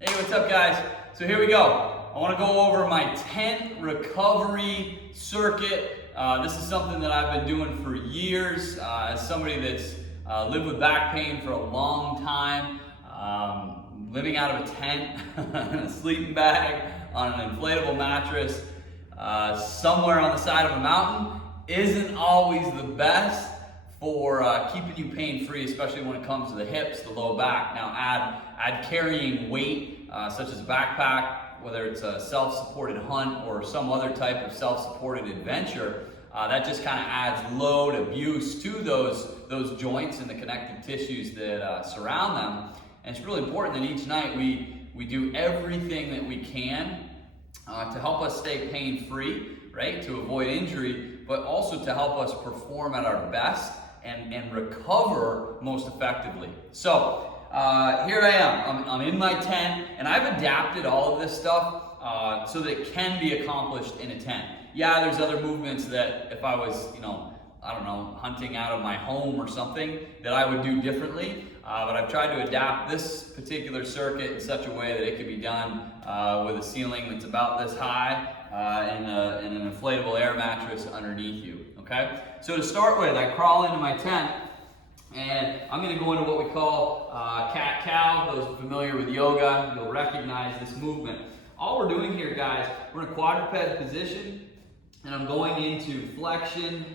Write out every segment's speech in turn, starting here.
Hey, what's up guys? So here we go. I want to go over my tent recovery circuit. This is something that I've been doing for years as somebody that's lived with back pain for a long time, living out of a tent in a sleeping bag on an inflatable mattress somewhere on the side of a mountain isn't always the best for keeping you pain-free, especially when it comes to the hips, the low back. Now add carrying weight, such as a backpack, whether it's a self-supported hunt or some other type of self-supported adventure, that just kind of adds load, abuse to those joints and the connective tissues that surround them. And it's really important that each night we do everything that we can to help us stay pain-free, right? To avoid injury, but also to help us perform at our best and recover most effectively. So here I am. I'm in my tent, and I've adapted all of this stuff so that it can be accomplished in a tent. Yeah, there's other movements that if I was, I don't know, hunting out of my home or something, that I would do differently. But I've tried to adapt this particular circuit in such a way that it can be done with a ceiling that's about this high and an inflatable air mattress underneath you. Okay? So to start with, I crawl into my tent, and I'm going to go into what we call cat-cow. Those familiar with yoga, you'll recognize this movement. All we're doing here, guys, we're in a quadruped position, and I'm going into flexion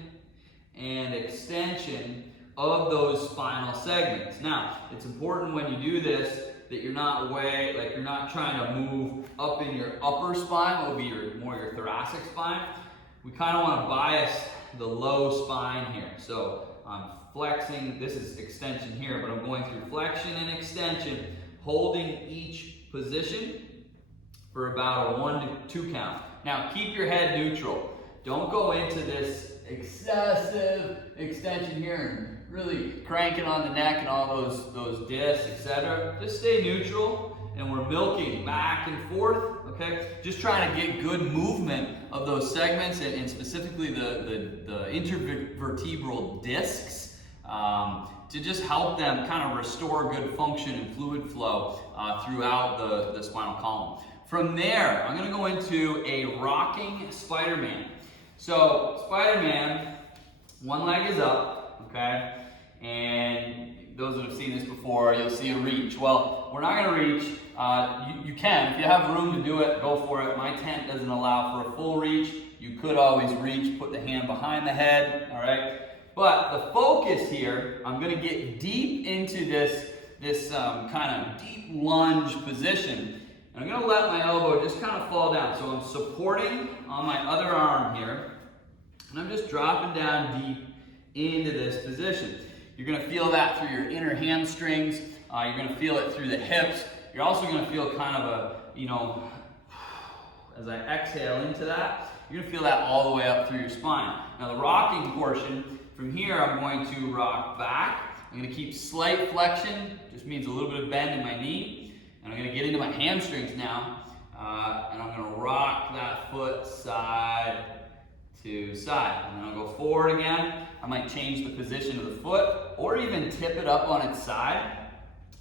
and extension of those spinal segments. Now, it's important when you do this that you're not you're not trying to move up in your upper spine, what would be more your thoracic spine. We kind of want to bias the low spine here. So I'm flexing, this is extension here, but I'm going through flexion and extension, holding each position for about a 1 to 2 count. Now keep your head neutral. Don't go into this excessive extension here and really cranking on the neck and all those discs, etc. Just stay neutral, and we're milking back and forth, okay? Just trying to get good movement of those segments and specifically the intervertebral discs to just help them kind of restore good function and fluid flow throughout the spinal column. From there, I'm gonna go into a rocking Spiderman. So Spiderman, one leg is up, okay? And those that have seen this before, you'll see a reach. Well, we're not gonna reach. You can, if you have room to do it, go for it. My tent doesn't allow for a full reach. You could always reach, put the hand behind the head, all right? But the focus here, I'm gonna get deep into this kind of deep lunge position. And I'm gonna let my elbow just kind of fall down. So I'm supporting on my other arm here, and I'm just dropping down deep into this position. You're gonna feel that through your inner hamstrings. You're gonna feel it through the hips. You're also gonna feel kind of a, as I exhale into that, you're gonna feel that all the way up through your spine. Now the rocking portion, from here I'm going to rock back. I'm gonna keep slight flexion, just means a little bit of bend in my knee. And I'm gonna get into my hamstrings now, and I'm gonna rock that foot side to side. And then I'll go forward again. I might change the position of the foot, or even tip it up on its side.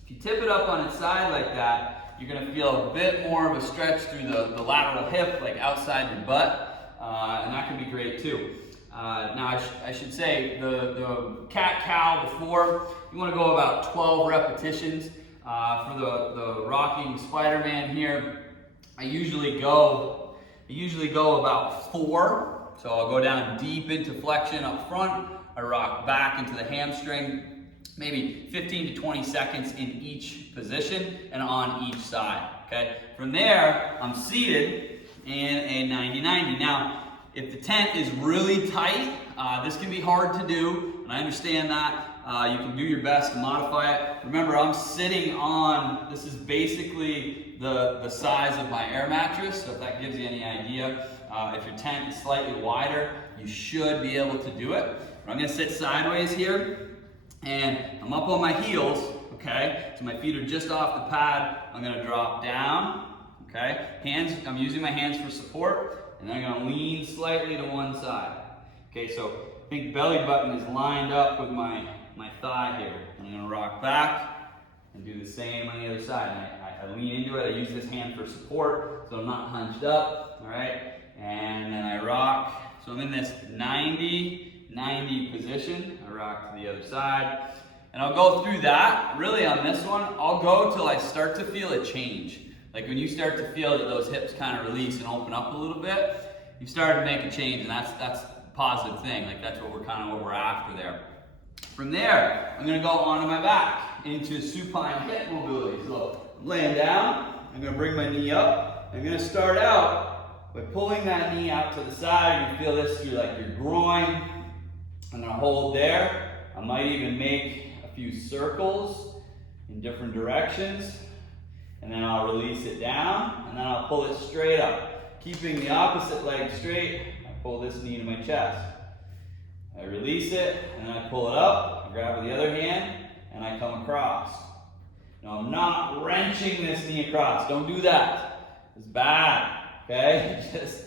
If you tip it up on its side like that, you're gonna feel a bit more of a stretch through the lateral hip, like outside your butt, and that can be great too. Now I should say, the cat-cow before, you wanna go about 12 repetitions. For the rocking Spiderman here, I usually go about 4. So I'll go down deep into flexion up front. I rock back into the hamstring, maybe 15 to 20 seconds in each position and on each side. Okay. From there, I'm seated in a 90-90. Now, if the tent is really tight, this can be hard to do, and I understand that. You can do your best to modify it. Remember, I'm sitting on, this is basically the size of my air mattress, so if that gives you any idea. If your tent is slightly wider, you should be able to do it. But I'm gonna sit sideways here, and I'm up on my heels, okay? So my feet are just off the pad. I'm gonna drop down, okay? I'm using my hands for support, and then I'm gonna lean slightly to one side. Okay, so I think belly button is lined up with my thigh here. I'm gonna rock back and do the same on the other side. And I lean into it. I use this hand for support so I'm not hunched up, all right? And then I rock. So I'm in this 90-90 position. I rock to the other side. And I'll go through that. Really on this one, I'll go till I start to feel a change. Like when you start to feel that those hips kind of release and open up a little bit, you've started to make a change, and that's a positive thing. Like that's what we're after there. From there, I'm gonna go onto my back into supine hip mobility. So I'm laying down, I'm gonna bring my knee up. I'm gonna start out by pulling that knee out to the side. You feel this through like your groin. I'm gonna hold there. I might even make a few circles in different directions. And then I'll release it down, and then I'll pull it straight up. Keeping the opposite leg straight, I pull this knee to my chest. I release it, and then I pull it up, I grab with the other hand, and I come across. Now I'm not wrenching this knee across. Don't do that. It's bad, okay? Just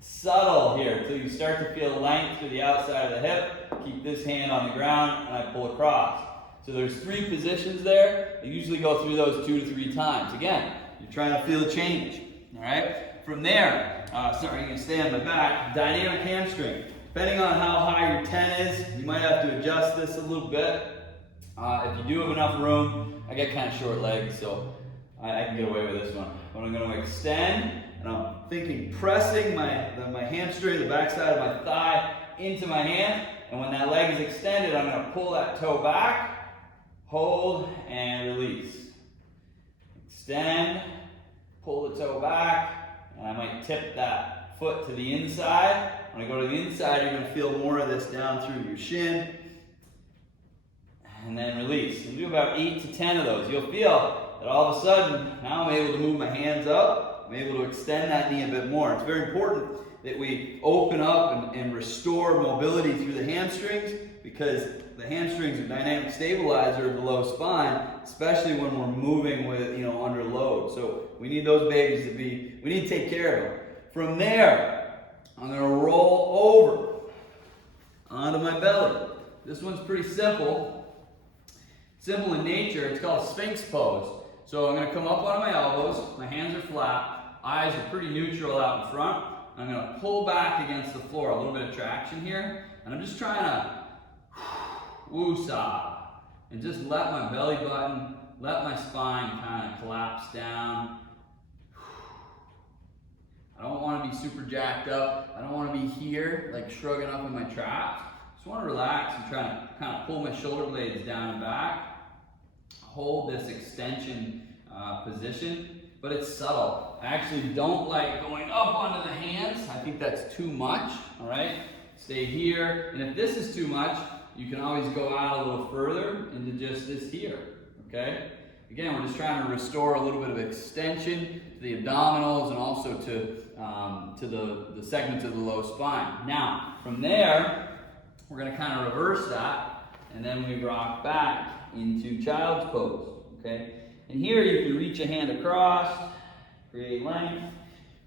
subtle here until you start to feel length through the outside of the hip. Keep this hand on the ground, and I pull across. So there's 3 positions there. I usually go through those 2 to 3 times. Again, you're trying to feel a change, all right? From there, sorry, I'm gonna stay on my back, dynamic hamstring. Depending on how high your 10 is, you might have to adjust this a little bit. If you do have enough room, I get kind of short legs, so I can get away with this one. But I'm gonna extend, and I'm thinking pressing my hamstring, the backside of my thigh, into my hand, and when that leg is extended, I'm gonna pull that toe back, hold, and release. Extend, pull the toe back, and I might tip that foot to the inside. When I go to the inside, you're going to feel more of this down through your shin. And then release. And do about 8 to 10 of those. You'll feel that all of a sudden, now I'm able to move my hands up. I'm able to extend that knee a bit more. It's very important that we open up and restore mobility through the hamstrings, because the hamstrings are dynamic stabilizer of the low spine, especially when we're moving with, under load. So we need those babies we need to take care of them. From there, I'm gonna roll over onto my belly. This one's pretty simple. Simple in nature. It's called Sphinx Pose. So I'm gonna come up onto my elbows, my hands are flat, eyes are pretty neutral out in front. I'm gonna pull back against the floor, a little bit of traction here, and I'm just trying to woosah, and just let my belly button, let my spine kind of collapse down. I don't want to be super jacked up. I don't want to be here, like shrugging up in my traps. Just want to relax and try to kind of pull my shoulder blades down and back. Hold this extension position, but it's subtle. I actually don't like going up onto the hands. I think that's too much, all right? Stay here, and if this is too much, you can always go out a little further into just this here, okay? Again, we're just trying to restore a little bit of extension to the abdominals and also to the segments of the low spine. Now, from there, we're gonna kind of reverse that, and then we rock back into child's pose, okay? And here you can reach a hand across, create length,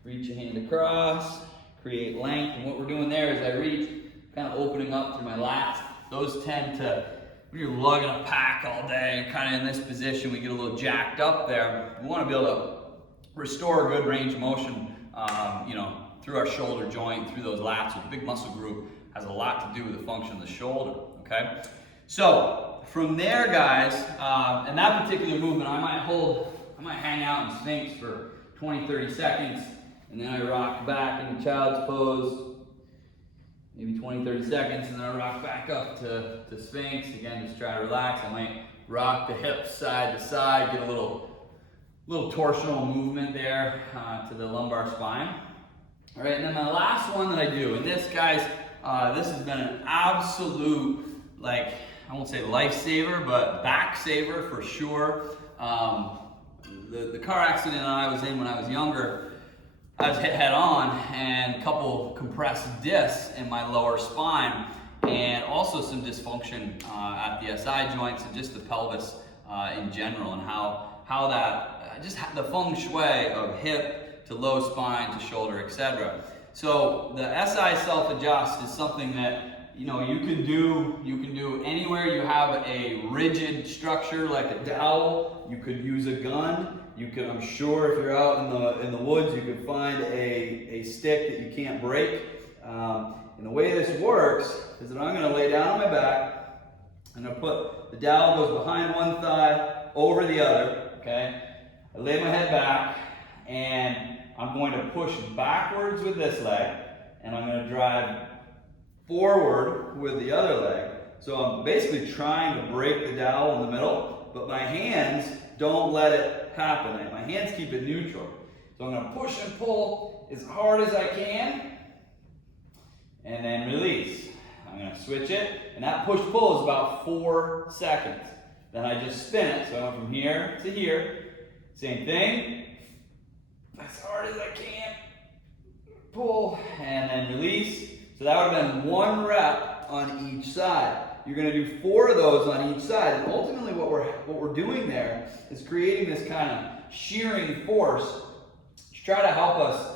reach a hand across, create length, and what we're doing there is I reach, kind of opening up through my lats. Those tend to, when you're lugging a pack all day, and kind of in this position, we get a little jacked up there. We want to be able to restore a good range of motion, through our shoulder joint, through those lats. The big muscle group has a lot to do with the function of the shoulder, okay? So from there, guys, in that particular movement, I might hang out in Sphinx for 20, 30 seconds, and then I rock back into child's pose, maybe 20, 30 seconds, and then I rock back up to Sphinx. Again, just try to relax. I might rock the hips side to side, get a little torsional movement there to the lumbar spine. All right, and then my last one that I do, and this, guys, this has been an absolute, I won't say lifesaver, but backsaver for sure. The car accident I was in when I was younger, I was hit head on, and a couple compressed discs in my lower spine, and also some dysfunction at the SI joints and just the pelvis in general, and how that, just the feng shui of hip to low spine to shoulder, etc. So the SI self-adjust is something that, you can do anywhere you have a rigid structure like a dowel. You could use a gun. You could, I'm sure, if you're out in the woods, you could find a stick that you can't break. And the way this works is that I'm going to lay down on my back. I'm going to put the dowel goes behind one thigh, over the other. Okay. I lay my head back, and I'm going to push backwards with this leg, and I'm going to drive forward with the other leg. So I'm basically trying to break the dowel in the middle, but my hands don't let it happen. My hands keep it neutral. So I'm going to push and pull as hard as I can, and then release. I'm going to switch it, and that push-pull is about 4 seconds. Then I just spin it. So I went from here to here. Same thing. As hard as I can. Pull, and then release. So that would have been 1 rep on each side. You're going to do 4 of those on each side. And ultimately what we're doing there is creating this kind of shearing force to try to help us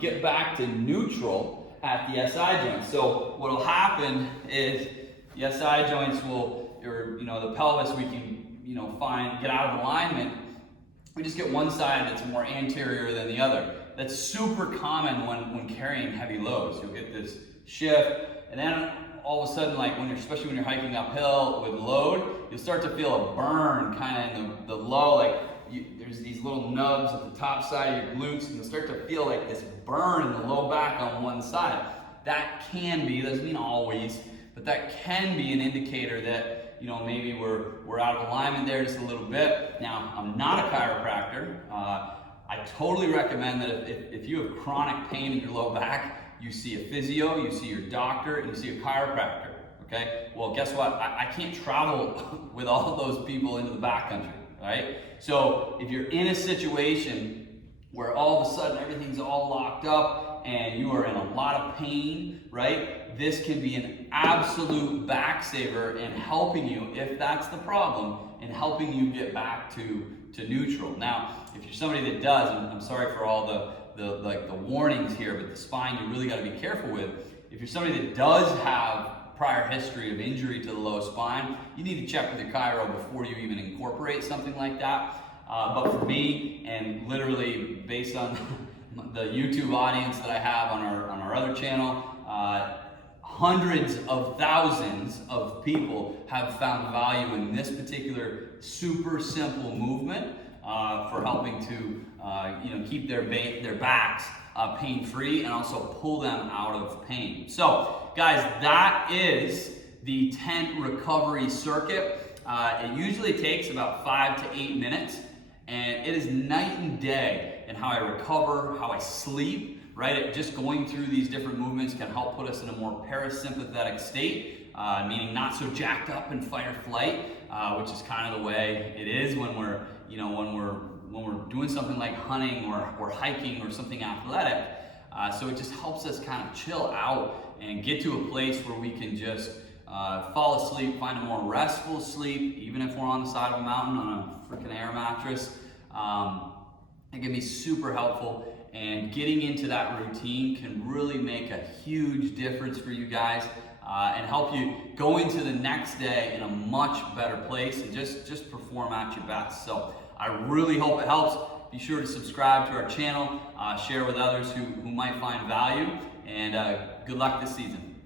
get back to neutral at the SI joints. So what will happen is the SI joints will, or the pelvis, we can get out of alignment. We just get one side that's more anterior than the other. That's super common when carrying heavy loads. You'll get this shift, and then all of a sudden, like especially when you're hiking uphill with load, you'll start to feel a burn kind of in the low, like there's these little nubs at the top side of your glutes, and you'll start to feel like this burn in the low back on one side. That can be, doesn't mean always, but that can be an indicator that maybe we're out of alignment there just a little bit. Now, I'm not a chiropractor. I totally recommend that if you have chronic pain in your low back, you see a physio, you see your doctor, and you see a chiropractor, okay? Well, guess what? I can't travel with all of those people into the backcountry, right? So if you're in a situation where all of a sudden everything's all locked up and you are in a lot of pain, right? This can be an absolute back saver in helping you, if that's the problem, in helping you get back to neutral. Now, if you're somebody that does, and I'm sorry for all the warnings here, but the spine you really got to be careful with. If you're somebody that does have prior history of injury to the low spine, you need to check with your chiro before you even incorporate something like that. But for me, and literally based on the YouTube audience that I have on our other channel, hundreds of thousands of people have found value in this particular super simple movement for helping to keep their backs pain-free and also pull them out of pain. So guys, that is the tent recovery circuit. It usually takes about 5 to 8 minutes, and it is night and day in how I recover, how I sleep, right? Just going through these different movements can help put us in a more parasympathetic state, meaning not so jacked up in fight or flight, which is kind of the way it is when we're doing something like hunting or hiking or something athletic. So it just helps us kind of chill out and get to a place where we can just fall asleep, find a more restful sleep, even if we're on the side of a mountain on a freaking air mattress. It can be super helpful, and getting into that routine can really make a huge difference for you guys and help you go into the next day in a much better place and just perform at your best. So I really hope it helps. Be sure to subscribe to our channel, share with others who might find value, and good luck this season.